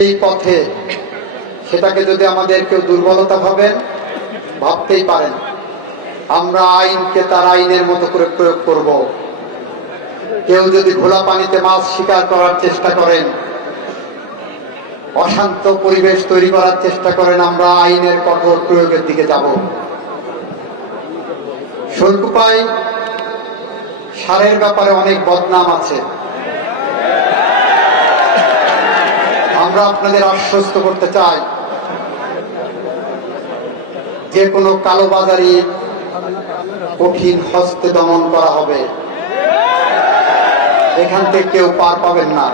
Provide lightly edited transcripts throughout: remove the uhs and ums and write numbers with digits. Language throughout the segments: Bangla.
এই পথে সেটাকে যদি আমাদের কেউ দুর্বলতা ভাবেন, ভাবতেই পারেন। আমরা আইনকে তার আইনের মতো করে প্রয়োগ করব। কেউ যদি ঘোলা পানিতে মাছ শিকার করার চেষ্টা করেন, অশান্ত পরিবেশ তৈরি করার চেষ্টা করেন, আমরা আইনের কঠোর প্রয়োগের দিকে যাব। শৈলকুপায় সারের ব্যাপারে অনেক বদনাম আছে। আমরা আপনাদের আশ্বস্ত করতে চাই, যে কোনো কালোবাজারি কঠিন হস্তে দমন করা হবে। এখান থেকে কেউ পার পাবেন না।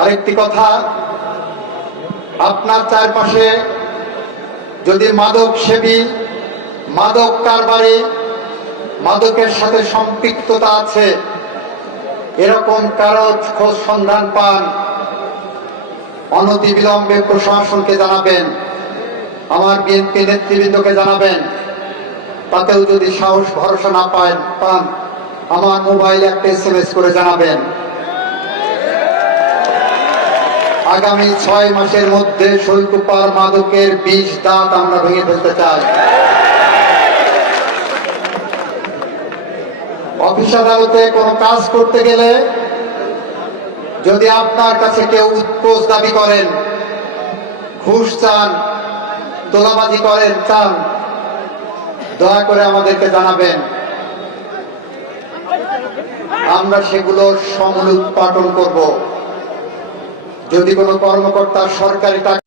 আরেকটি কথা, আপনার চারপাশে যদি মাদক সেবী, মাদক কারবারি, মাদকের সাথে সম্পৃক্ততা আছে এরকম কারো খোঁজ সন্ধান পান, অনতিবিলম্বে প্রশাসনকে জানাবেন, আমার বিএনপি নেতৃবৃন্দকে জানাবেন। তাতেও যদি সাহস ভরসা না পান, আমার মোবাইলে একটা SMS করে জানাবেন। আগামী 6 মাসের মধ্যে শৈলকুপার মাদকের 20 দাঁত আমরা ভেঙে ফেলতে চাই। অফিস আদালতে কোনো কাজ করতে গেলে যদি আপনার কাছে কেউ উৎকোচ দাবি করেন, ঘুষ চান, তোলাবাজি চান, দয়া করে আমাদেরকে জানাবেন। আমরা সেগুলো সমূল উৎপাটন করব। যদি কোনো কর্মকর্তা সরকারি টাকা